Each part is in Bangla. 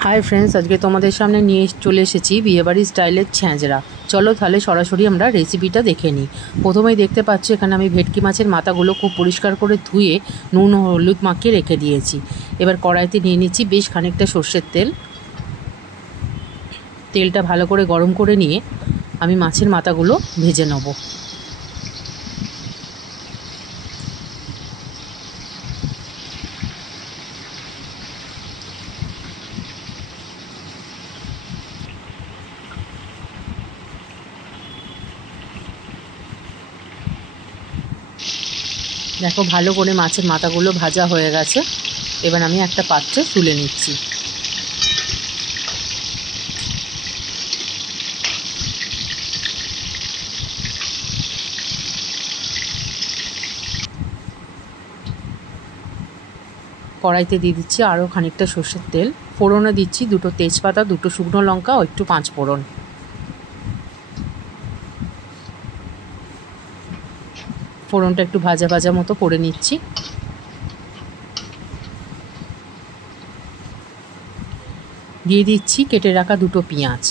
हाई फ्रेंड्स, आज के तुम्हारे सामने निये चले एसेछि बियेबाड़ी स्टाइलेर छ্যাঁচড়া। चलो ताहले सरासरि आमरा रेसिपिटा देखे निই। प्रथमेই देखते पाচ্ছ एखाने आमि भेटकी माछेर माथागुलो खूब परिष्कार करे धुए नुन ओ हलुद माखिए रेखे दिएछि। एबार कड़ाइते निये निচ্ছি बेश खानिकटा सर्षेर तेल। तेलटा भालो करे गरम करे निये आमि माछेर माथागुलो भेजे नेब। देखो भालो करे माछेर माथागुलो भाजा हो गेछे। एबार आमि एकटा पात्रे तुले निচ্ছি। कड़ाइते दिए दिচ্ছি आरो खानिकटा सर्षेर तेल। फोड़ने दिচ্ছি दुटो तेजपाता, दुटो शुकनो लंका और एकटु पाँच फोड़न। फोड़नटा एकटु भाजा भाजा मतो करे निচ্ছি। দিয়ে দিচ্ছি কেটে রাখা দুটো পেঁয়াজ।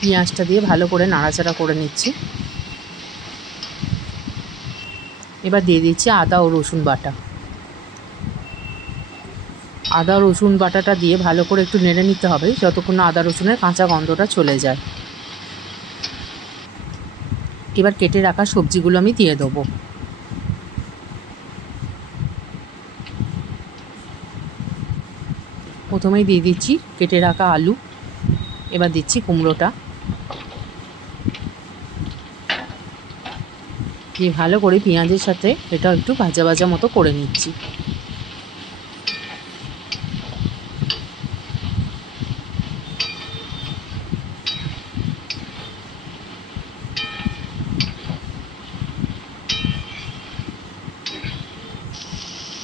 পেঁয়াজটা দিয়ে ভালো করে নাড়াচাড়া করে নিচ্ছি। এবার দিয়ে দিচ্ছি আদা ও রসুন বাটা। আদা রসুন বাটাটা দিয়ে ভালো করে একটু নেড়ে নিতে হবে যতক্ষণ না আদা রসুনের কাঁচা গন্ধটা চলে যায়। এবার কেটে রাখা সবজিগুলো আমি দিয়ে দেবো। প্রথমেই দিয়ে দিচ্ছি কেটে রাখা আলু। এবার দিচ্ছি কুমড়োটা। দিয়ে ভালো করে পেঁয়াজের সাথে এটা একটু ভাজা ভাজা মতো করে নিচ্ছি।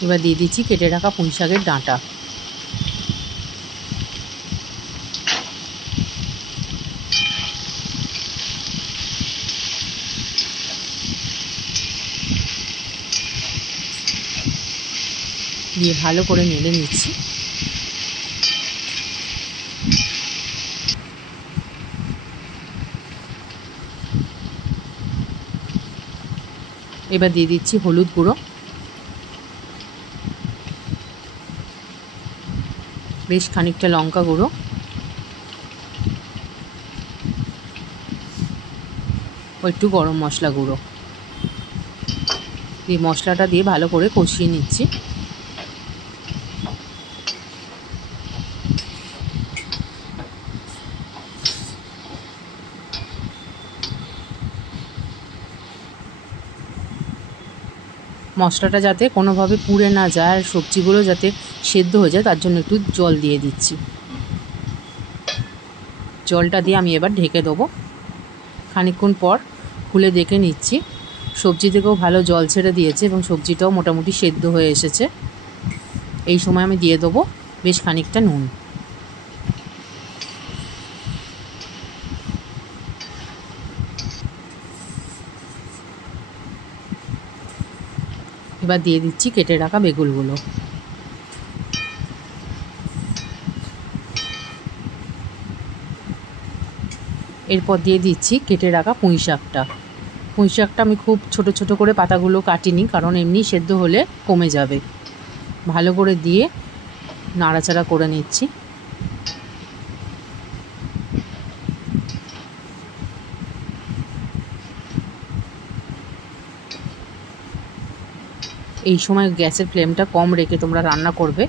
এবার দিয়ে দিচ্ছি কেটে রাখা পুঁই শাকের ডাঁটা। দিয়ে ভালো করে নেড়ে নিচ্ছি। এবার দিয়ে দিচ্ছি হলুদ গুঁড়ো, বেশ খানিকটা লঙ্কা গুঁড়ো, ও একটু গরম মশলা গুঁড়ো। এই মশলাটা দিয়ে ভালো করে কষিয়ে নিচ্ছি। মশলাটা যাতে কোনোভাবে পুড়ে না যায় আর সবজিগুলো যাতে সেদ্ধ হয়ে যায় তার জন্য একটু জল দিয়ে দিচ্ছি। জলটা দিয়ে আমি এবার ঢেকে দেবো। খানিকক্ষণ পর খুলে দেখে নিচ্ছি সবজি থেকেও ভালো জল ছেড়ে দিয়েছে এবং সবজিটাও মোটামুটি সেদ্ধ হয়ে এসেছে। এই সময় আমি দিয়ে দেবো বেশ খানিকটা নুন। এবার দিয়ে দিচ্ছি কেটে রাখা বেগুনগুলো। এরপর দিয়ে দিচ্ছি কেটে রাখা পুঁই শাকটা। পুঁই শাকটা আমি খুব ছোট ছোট করে পাতাগুলো কাটিনি, কারণ এমনি সেদ্ধ হলে কমে যাবে। ভালো করে দিয়ে নাড়াচাড়া করে নিচ্ছি। এই সময় গ্যাসের ফ্লেমটা কম রেখে তোমরা রান্না করবে।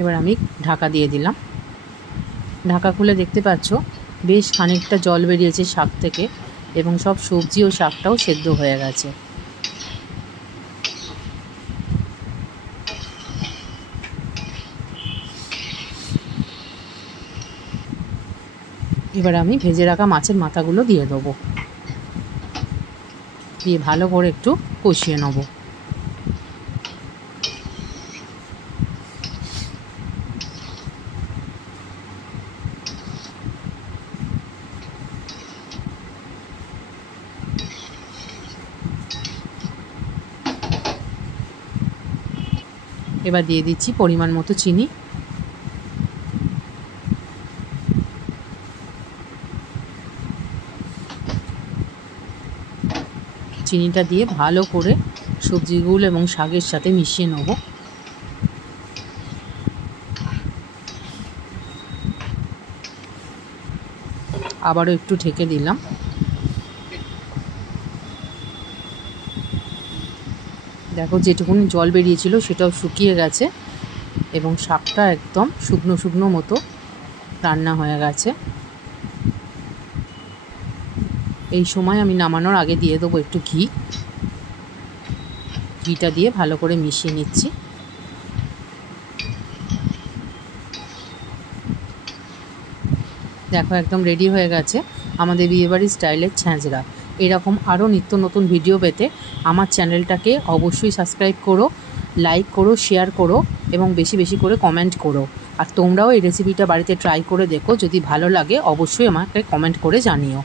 এবার আমি ঢাকা দিয়ে দিলাম। ঢাকা খুলে দেখতে পাচ্ছ বেশ খানিকটা জল বেরিয়েছে শাক থেকে এবং সব সবজি ও শাকটাও সেদ্ধ হয়ে গেছে। এবার আমি ভেজে রাখা মাছের মাথাগুলো দিয়ে দেবো। দিয়ে ভালো করে একটু কষিয়ে নেব। এবার দিয়ে দিচ্ছি পরিমাণ মতো চিনি। চিনিটা দিয়ে ভালো করে সবজিগুলো এবং শাকের সাথে মিশিয়ে নেব। আবারও একটু ঢেকে দিলাম। দেখো যেটুকুনি জল বেরিয়েছিল সেটাও শুকিয়ে গেছে এবং শাকটা একদম শুকনো শুকনো মতো রান্না হয়ে গেছে। এই সময় আমি নামানোর আগে দিয়ে দেবো একটু ঘি। ঘিটা দিয়ে ভালো করে মিশিয়ে নিচ্ছি। দেখো একদম রেডি হয়ে গেছে আমাদের বিয়েবাড়ির স্টাইলের ছ্যাঁচড়া। এরকম আরও নিত্য নতুন ভিডিও পেতে আমার চ্যানেলটাকে অবশ্যই সাবস্ক্রাইব করো, লাইক করো, শেয়ার করো এবং বেশি বেশি করে কমেন্ট করো। আর তোমরাও এই রেসিপিটা বাড়িতে ট্রাই করে দেখো, যদি ভালো লাগে অবশ্যই আমাকে কমেন্ট করে জানিও।